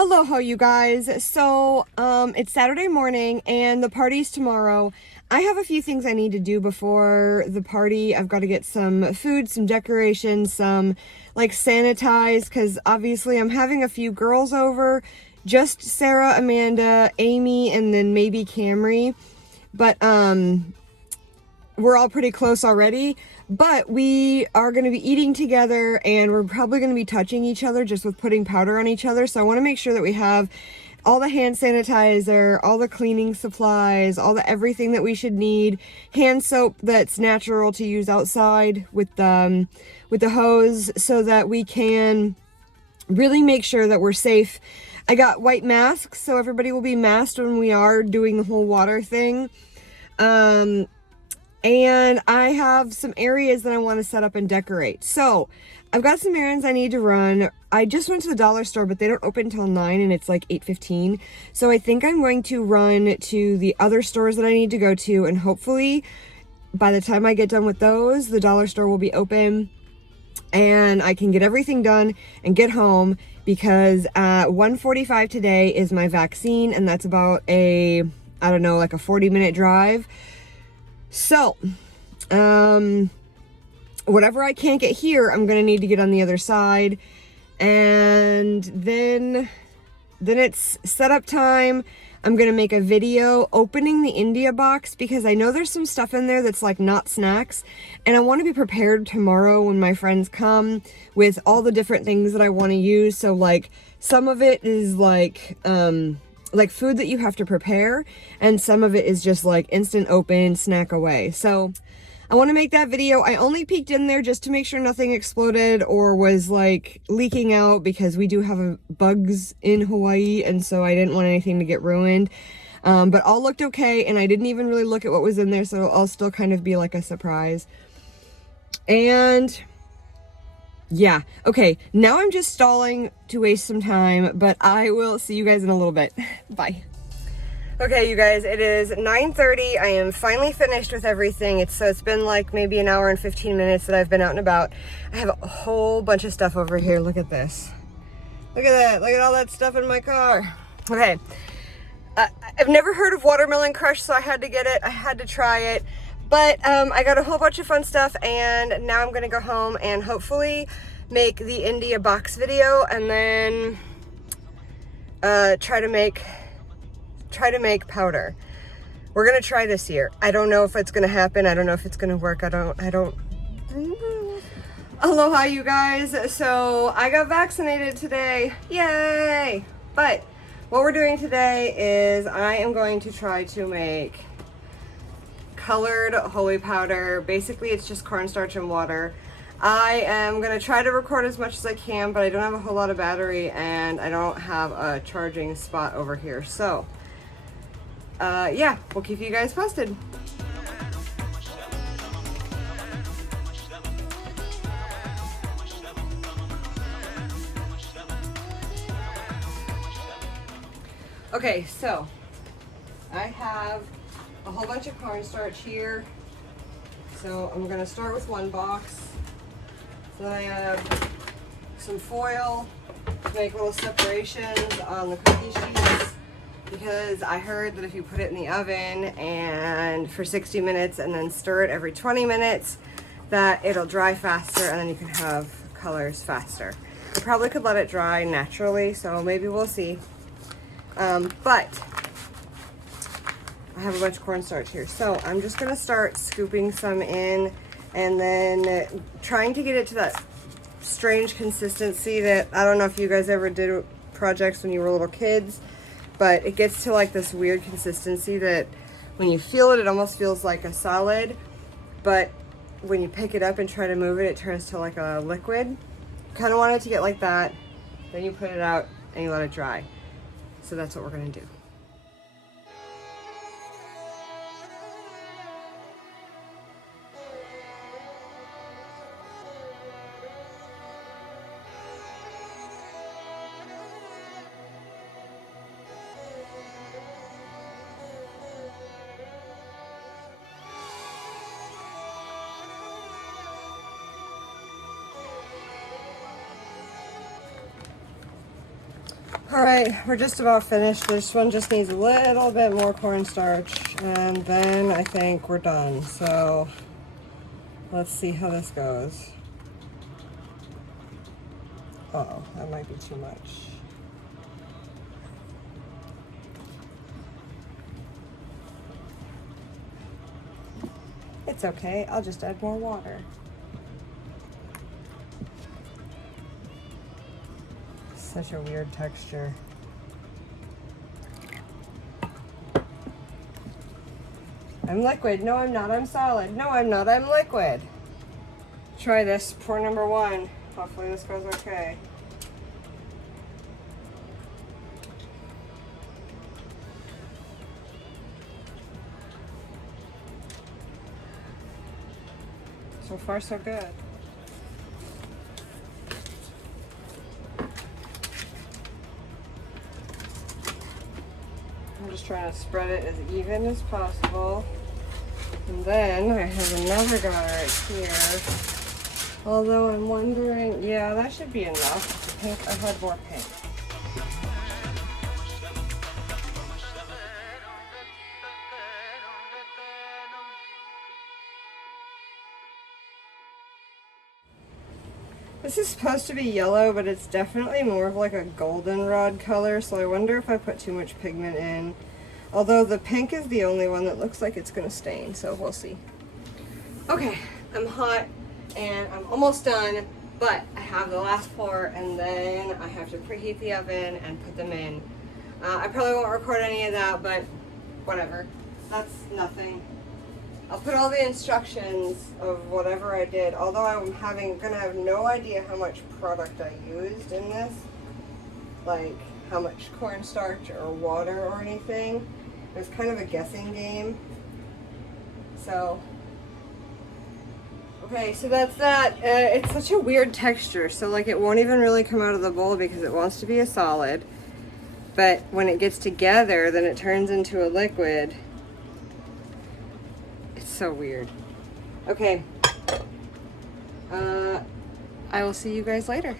Aloha, you guys. So, it's Saturday morning and the party's tomorrow. I have a few things I need to do before the party. I've got to get some food, some decorations, some like sanitize, because obviously I'm having a few girls over. Just Sarah, Amanda, Amy, and then maybe Camry. But, we're all pretty close already, but we are going to be eating together and we're probably going to be touching each other just with putting powder on each other. So I want to make sure that we have all the hand sanitizer, all the cleaning supplies, all the everything that we should need, hand soap that's natural to use outside with the hose, so that we can really make sure that we're safe. I got white masks, so everybody will be masked when we are doing the whole water thing. And I have some areas that I want to set up and decorate. So I've got some errands I need to run. I just went to the dollar store, but they don't open until 9 and it's like 8:15. So I think I'm going to run to the other stores that I need to go to, and hopefully by the time I get done with those, the dollar store will be open and I can get everything done and get home, because at 1:45 today is my vaccine, and that's about a, I don't know, like a 40-minute drive. So, whatever I can't get here, I'm gonna need to get on the other side. And then it's setup time. I'm gonna make a video opening the India box, because I know there's some stuff in there that's like not snacks, and I want to be prepared tomorrow when my friends come with all the different things that I want to use. So like some of it is like food that you have to prepare, and some of it is just like instant open, snack away. So I want to make that video. I only peeked in there just to make sure nothing exploded or was like leaking out, because we do have bugs in Hawaii, and so I didn't want anything to get ruined. But all looked okay, and I didn't even really look at what was in there, so I'll still kind of be like a surprise. And yeah, okay, now I'm just stalling to waste some time, but I will see you guys in a little bit. Bye. Okay, you guys, it is 9:30. I am finally finished with everything. It's been like maybe an hour and 15 minutes that I've been out and about. I have a whole bunch of stuff over here. Look at this. Look at that. Look at all that stuff in my car. Okay. I've never heard of watermelon crush, so I had to get it. I had to try it. But I got a whole bunch of fun stuff, and now I'm gonna go home and hopefully make the India box video, and then try to make powder. We're gonna try this year. I don't know if it's gonna happen. I don't know if it's gonna work. I don't. Aloha, you guys. So I got vaccinated today. Yay! But what we're doing today is I am going to try to make colored Holi powder. Basically, it's just cornstarch and water. I am gonna try to record as much as I can, but I don't have a whole lot of battery, and I don't have a charging spot over here. So yeah, we'll keep you guys posted. Okay, so I have a whole bunch of cornstarch here. So I'm gonna start with one box. Then I have some foil to make little separations on the cookie sheets, because I heard that if you put it in the oven and for 60 minutes and then stir it every 20 minutes, that it'll dry faster and then you can have colors faster. I probably could let it dry naturally, so maybe we'll see. But I have a bunch of cornstarch here, so I'm just gonna start scooping some in, and then trying to get it to that strange consistency that, I don't know if you guys ever did projects when you were little kids, but it gets to like this weird consistency that when you feel it, it almost feels like a solid, but when you pick it up and try to move it, it turns to like a liquid. Kind of want it to get like that. Then you put it out and you let it dry. So that's what we're gonna do. All right, we're just about finished. This one just needs a little bit more cornstarch, and then I think we're done. So let's see how this goes. Uh-oh, that might be too much. It's okay, I'll just add more water. Such a weird texture. I'm liquid. No, I'm not. I'm solid. No, I'm not. I'm liquid. Try this. Pour number one. Hopefully this goes okay. So far, so good. I'm just trying to spread it as even as possible. And then I have another guy right here. Although I'm wondering, yeah, that should be enough. Pink, I had more pink. This is supposed to be yellow, but it's definitely more of like a goldenrod color, so I wonder if I put too much pigment in. Although the pink is the only one that looks like it's gonna stain, so we'll see. Okay, I'm hot and I'm almost done, but I have the last pour and then I have to preheat the oven and put them in. I probably won't record any of that, but whatever. That's nothing. I'll put all the instructions of whatever I did, although I'm gonna have no idea how much product I used in this, like how much cornstarch or water or anything. It was kind of a guessing game. So, okay, so that's that. It's such a weird texture, so like it won't even really come out of the bowl because it wants to be a solid, but when it gets together, then it turns into a liquid. So weird. Okay. I will see you guys later.